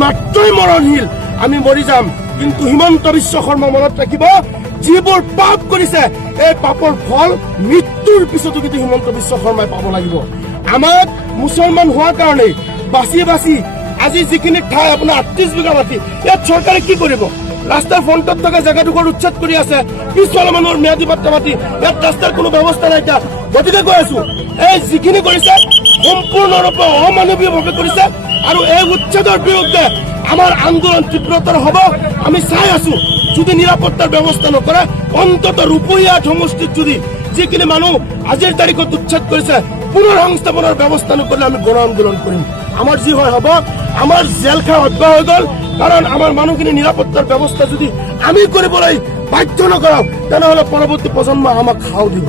মাত্ৰই মৰণশীল, আমি মৰি যাম। কিন্তু হিমন্ত বিশ্ব শৰ্মা মনত ৰাখিব, যিবোৰ পাপ কৰিছে এই পাপৰ ফল মৃত্যুৰ পিছতো কিন্তু হিমন্ত বিশ্ব শৰ্মাই পাব লাগিব। আমাক মুছলমান হোৱাৰ কাৰণে বাছি বাছি আজি যিখিনি ঠাই আপোনাৰ 38 বিঘা মাটি, ইয়াত চৰকাৰে কি কৰিব? ৰাস্তাৰ ফ্ৰণ্টত থকা জেগাডোখৰ উচ্ছেদ কৰি আছে, পিছফালে মানুহৰ ম্যাদী পাত্তা মাটি, ইয়াত ৰাস্তাৰ কোনো ব্যৱস্থা নাই। এতিয়া গতিকে কৈ আছো, এই যিখিনি কৰিছে সম্পূৰ্ণৰূপে অমানৱীয়ভাৱে কৰিছে আৰু এই উচ্ছেদৰ বিৰুদ্ধে আমাৰ আন্দোলন তীব্ৰতৰ হ'ব। আমি চাই আছো, যদি নিৰাপত্তাৰ ব্যৱস্থা নকৰে, অন্তত ৰূপহীয়া সমষ্টিত যদি যিখিনি মানুহ আজিৰ তাৰিখত উচ্ছেদ কৰিছে পুনৰ সংস্থাপনৰ ব্যৱস্থা নকৰিলে আমি গণ আন্দোলন কৰিম। আমাৰ যি হয় হ'ব, আমাৰ জেল খোৱা অভ্যাস হৈ গ'ল। কাৰণ আমাৰ মানুহখিনি নিৰাপত্তাৰ ব্যৱস্থা যদি আমি কৰিবলৈ বাধ্য নকৰাও, তেনেহ'লে পৰৱৰ্তী প্ৰজন্ম আমাক খাও দিব।